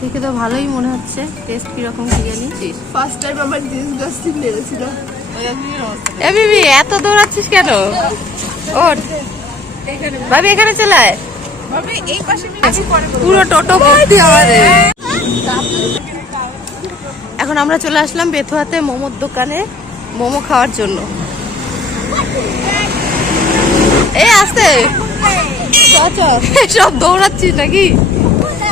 দেখে তো ভালোই মনে হচ্ছে, টেস্ট কিরকম কি জানি। ফার্স্ট টাইম আমার ডিসগাস্টিং লেগেছিল। এ বিবি এত দৌড়াচ্ছিস কেন? ওঠ ভাবি, এখানে চলে আয়। পুরো টোটো ভর্তি আমাদের। এখন আমরা চলে আসলাম বেথুয়াতে মোমোর দোকানে মোমো খাওয়ার জন্য। এই আসতে সব দৌড়াচ্ছিস নাকি?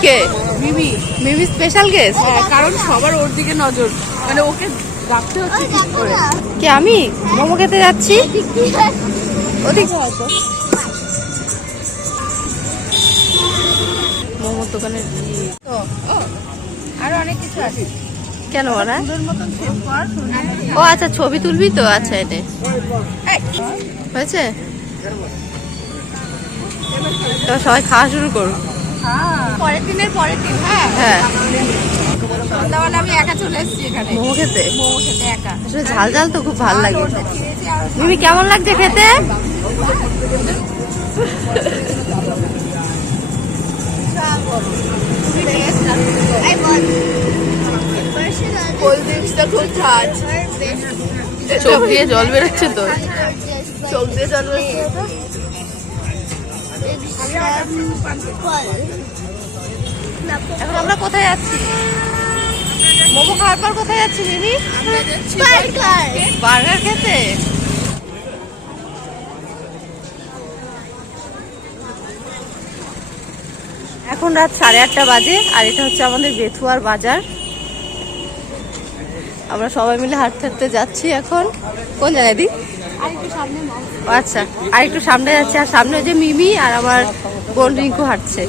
কে? মিমি। মিমি স্পেশাল গেস্ট। হ্যাঁ, কারণ সবার ওর দিকে নজর, মানে ওকে রাখতে হচ্ছে ঠিক করে। কে? আমি মোমো খেতে যাচ্ছি ওদিকে হয়তো। মোমোর দোকানের তো আরো অনেক কিছু আছে। কেন ওরা? মতন সেভ কর। ও আচ্ছা, ছবি তুলবি তো? আচ্ছা, এনে হয়েছে তো সবাই খাওয়া শুরু করো। পরের দিন। হ্যাঁ, সন্ধ্যাবেলা আমি একা চলে এসেছি এখানে মোমো খেতে। মোমো খেতে একা। আসলে ঝাল ঝাল তো খুব ভালো লাগে। মিমি কেমন লাগছে খেতে? কোল্ড ড্রিঙ্কসটা খুব ঝাঁজ। চোখ দিয়ে জল বেরোচ্ছে তো। চোখ দিয়ে জল বেরোচ্ছে। এখন আমরা কোথায় যাচ্ছি? মোমো খাওয়ার পর কোথায় যাচ্ছি মিমি? বার্গার খেতে। এখন রাত 8:30 বাজে, আর এটা হচ্ছে আমাদের বেথুয়ার বাজার। আমরা সবাই মিলে হাঁটতে হাঁটতে যাচ্ছি এখন। কোন জায়গায় দি? আচ্ছা, আর একটু সামনে যাচ্ছে, আর সামনে যে মিমি আর আমার বোন রিঙ্কু হাঁটছে।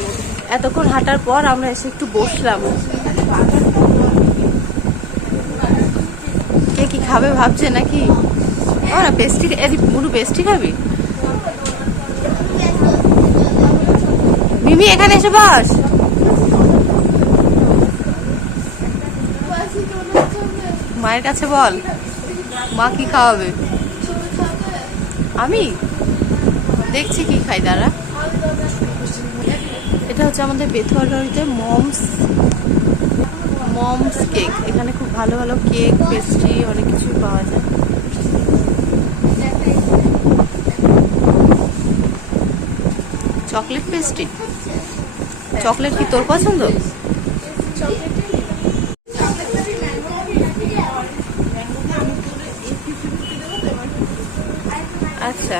এতক্ষণ হাঁটার পর আমরা এসে একটু বসলাম। কে কি খাবে ভাবছে নাকি? না পেস্ট্রি, মুরু পেস্ট্রি খাবি? মিমি এখানে এসে বস। মায়ের কাছে বল মা কি খাওয়াবে। আমি দেখছি কি খাই, দাঁড়া। এটা হচ্ছে আমাদের বেথুয়া রোডে মমস কেক। এখানে খুব ভালো ভালো কেক, পেস্ট্রি, অনেক কিছু পাওয়া যায়। চকলেট পেস্ট্রি, চকলেট কি তোর পছন্দ? আচ্ছা,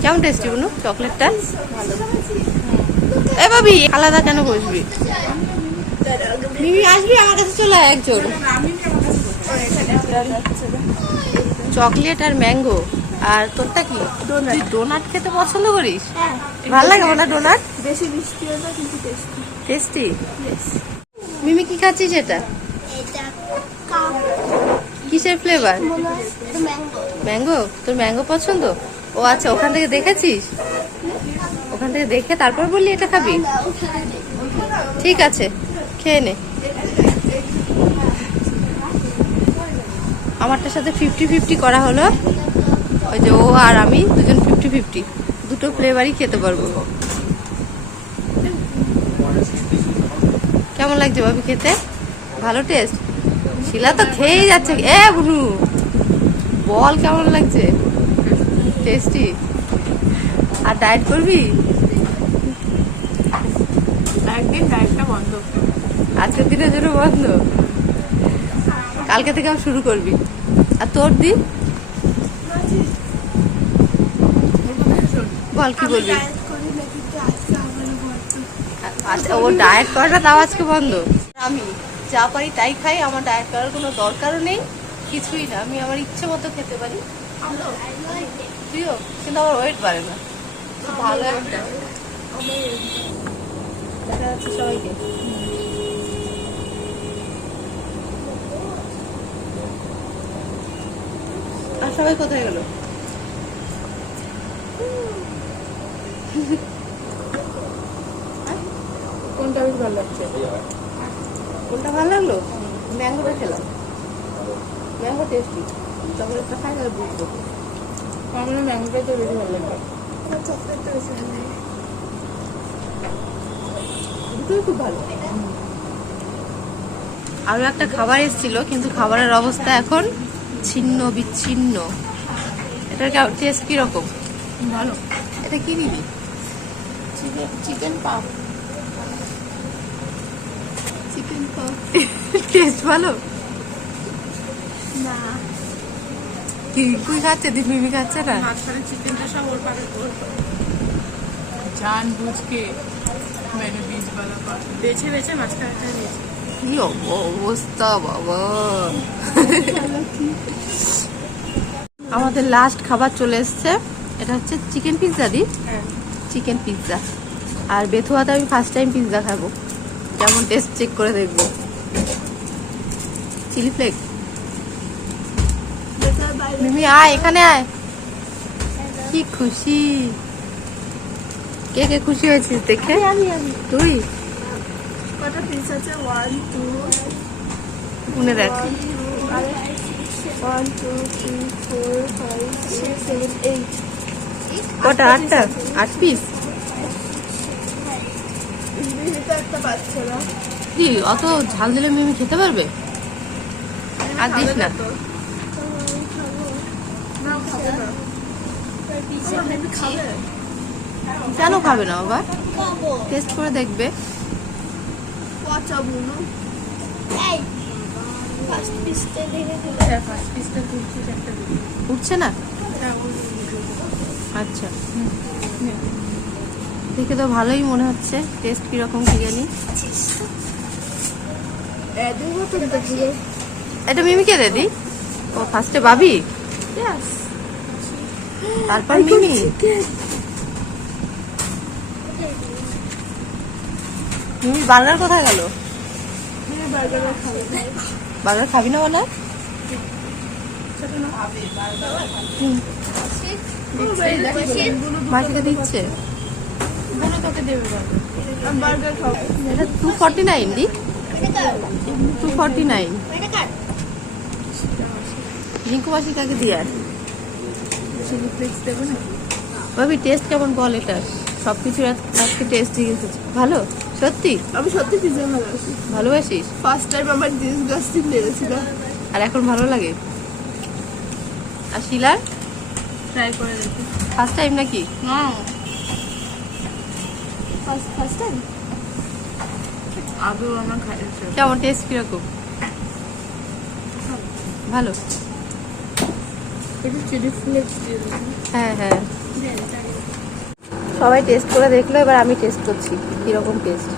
কেমন টেস্টি বলুন চকলেটটা? এ ভাবি আলাদা কেন বসবি? মিমি আসবি আমার কাছে, চলে আয় একজন। চকলেট আর ম্যাঙ্গো। আর তোরটা কি? তুই ডোনাট খেতে পছন্দ করিস? ভালো লাগে না ডোনাট? বেশি মিষ্টি না কিন্তু টেস্টি। টেস্টি। মিমি কি খাচ্ছিস এটা? কিসের ফ্লেভার? ম্যাঙ্গো। তোর ম্যাঙ্গো পছন্দ? ও আচ্ছা, ওখান থেকে দেখেছিস? ওখান থেকে দেখে তারপর বললি এটা খাবি? ঠিক আছে, খেয়ে নে। আমারটার সাথে 50-50 করা হলো। ওই যে ও আর আমি দুজন 50-50, দুটো ফ্লেভারই খেতে পারবো। কেমন লাগছে ভাবি খেতে? ভালো টেস্ট? শিলা তো খেয়েই যাচ্ছে। এ বুনু বল কেমন লাগছে? টেস্টি। আর ডায়েট করবি? একদিন ডায়েটটা বন্ধ। আজকের দিনের জন্য বন্ধ, কালকে থেকে শুরু করবি। আর তোর দি বল কি বলবি? আচ্ছা, ও ডায়েট করে না, তাও আজকে বন্ধ। আমি যা পারি তাই খাই, আমার ডায়েট করার কোনো দরকারও নেই, কিছুই না। আমি আমার ইচ্ছে মতো খেতে পারি। তুইও? কিন্তু আমার ওয়েট বাড়ে না। ভালো একটা দেখা যাচ্ছে সবাইকে। আর সবাই কোথায় গেল? কোনটা বেশ ভালো লাগছে? কোনটা ভালো লাগলো? ম্যাঙ্গোটা খেলাম, ম্যাঙ্গো টেস্টি। চকলেটটা খাই আর বুঝবো। আমার ম্যাঙ্গোটাই তো বেশি ভালো লাগবে। দুটোই খুব ভালো। আরো একটা খাবার এসেছিল, কিন্তু খাবারের অবস্থা এখন ছিন্ন বিচ্ছিন্ন। এটার টেস্ট কিরকম? ভালো। এটা কি নিবি? চিকেন পাপ। চিকেন পাপ টেস্ট ভালো না, কি তুই খাচ্ছে? দিদি মিমি খাচ্ছে না? মাঝখানে চিকেনটা সব ওর পাকে জান বুঝকে মেরে বীজওয়ালা পাপ বেছে বেছে মাঝখানটা দিয়েছে। কি অবস্থা বাবা! আমাদের লাস্ট খাবার চলে এসছে। এটা হচ্ছে চিকেন পিৎজা। দি হ্যাঁ, চিকেন পিৎজা। আর বেথুয়াতে আমি ফার্স্ট টাইম পিৎজা খাবো, কেমন টেস্ট চেক করে দেখবো। Chilli flakes. মিমি আয়, এখানে আয়। কি খুশি! কে কে খুশি হয়েছিস দেখে? তুই কটা পিস আছে? 1 2 গুনে দেখ। 1 2 3 4 5 6 7 8 কটা? 8টা? 8 পিস? একটা বাচ্চা না। কি অত ঝাল দিলে মিমি খেতে পারবে? আর দিস না। কেন খাবে না বাবা? টেস্ট করে দেখবে। উঠছে না? আচ্ছা, দেখে তো ভালোই মনে হচ্ছে। টেস্ট কিরকম কি জানি। এটা মিমিকে দে দি। ও ফার্স্টে ভাবি, তারপর মিমি। মিমি বার্গার কোথায় গেল? বার্গার খাবি না বলে? মাসিকে দিচ্ছে। এটা 249 দি। 249 রিঙ্কু মাসি কাকে দিয়ে আর চিলি ফ্লেক্স দেবো না? ভাবি টেস্ট কেমন বল? এটা সবকিছু আজকে টেস্ট দিয়ে এসেছে। ভালো সত্যি? আমি সত্যি পিজ্জা ভালোবাসি। ভালোবাসিস? ফার্স্ট টাইম আমার ডিসগাস্টিং লেগেছিল, আর এখন ভালো লাগে? আর শিলার ট্রাই করে দেখি। ফার্স্ট টাইম নাকি? না, ফার্স্ট টাইম আগেও আমার খাইয়েছে। কেমন টেস্ট কিরকম? ভালো। একটু চিলি ফ্লেক্স দিয়ে দেবো। হ্যাঁ হ্যাঁ, সবাই টেস্ট করে দেখলো, এবার আমি টেস্ট করছি কিরকম টেস্ট।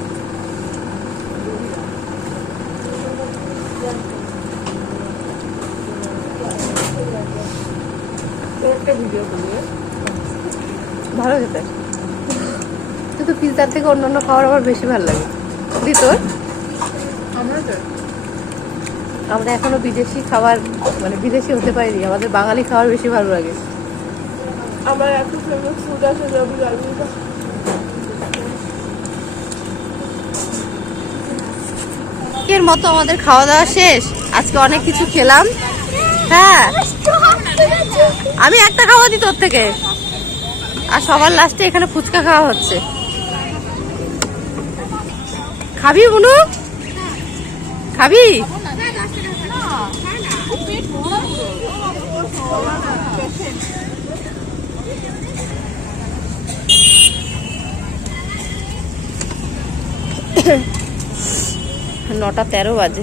একটা ভিডিও করবে। ভালো খেতে, কিন্তু পিৎজার থেকে অন্যান্য খাবার আমার বেশি ভালো লাগে। দি তোর? আমরা এখনো বিদেশি খাবার, মানে বিদেশি হতে পারিনি, আমাদের বাঙালি খাবার বেশি ভালো লাগে। আমার এত ফেভারিট ফুড আছে রবি গার্লিকা। এর মতো আমাদের খাওয়া দাওয়া শেষ। আজকে অনেক কিছু খেলাম। হ্যাঁ, আমি একটা খাওয়া দিই তোর থেকে। আর সবার লাস্টে এখানে ফুচকা খাওয়া হচ্ছে। খাবি বুনু? খাবি? নটা 13 বাজে।